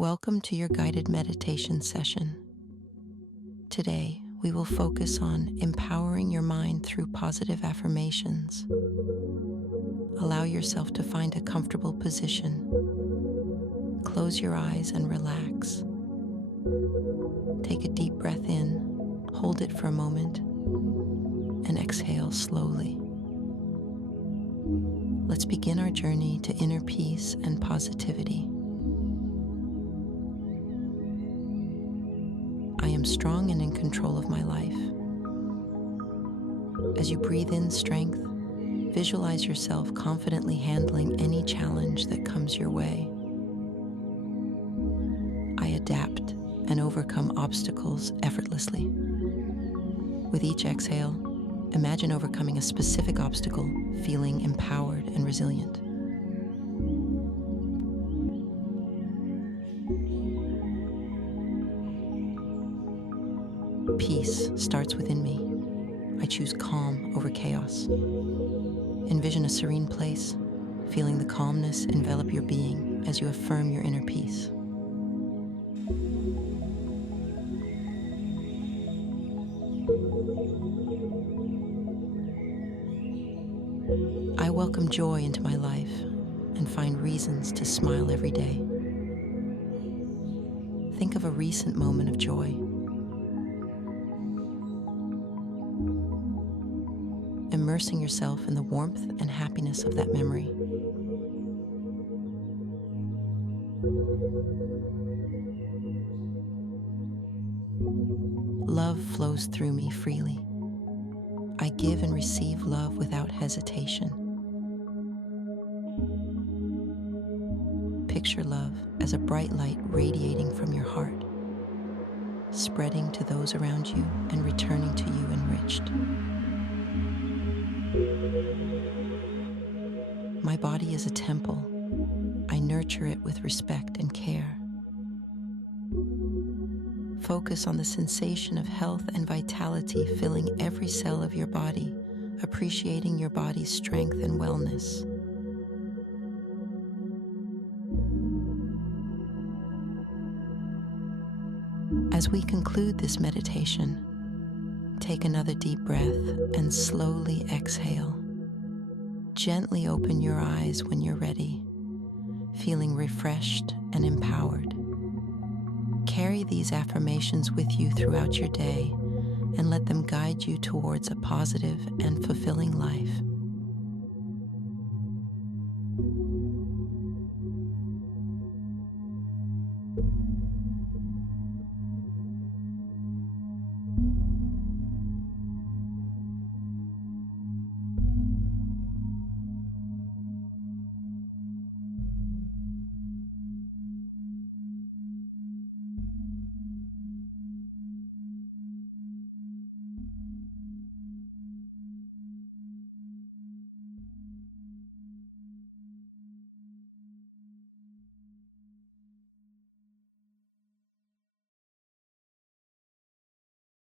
Welcome to your guided meditation session. Today, we will focus on empowering your mind through positive affirmations. Allow yourself to find a comfortable position. Close your eyes and relax. Take a deep breath in, hold it for a moment, and exhale slowly. Let's begin our journey to inner peace and positivity. I am strong and in control of my life. As you breathe in strength, visualize yourself confidently handling any challenge that comes your way. I adapt and overcome obstacles effortlessly. With each exhale, imagine overcoming a specific obstacle, feeling empowered and resilient. Peace starts within me. I choose calm over chaos. Envision a serene place, feeling the calmness envelop your being as you affirm your inner peace. I welcome joy into my life and find reasons to smile every day. Think of a recent moment of joy. Immersing yourself in the warmth and happiness of that memory. Love flows through me freely. I give and receive love without hesitation. Picture love as a bright light radiating from your heart, spreading to those around you and returning to you enriched. My body is a temple. I nurture it with respect and care. Focus on the sensation of health and vitality filling every cell of your body, appreciating your body's strength and wellness. As we conclude this meditation, take another deep breath and slowly exhale. Gently open your eyes when you're ready, feeling refreshed and empowered. Carry these affirmations with you throughout your day and let them guide you towards a positive and fulfilling life.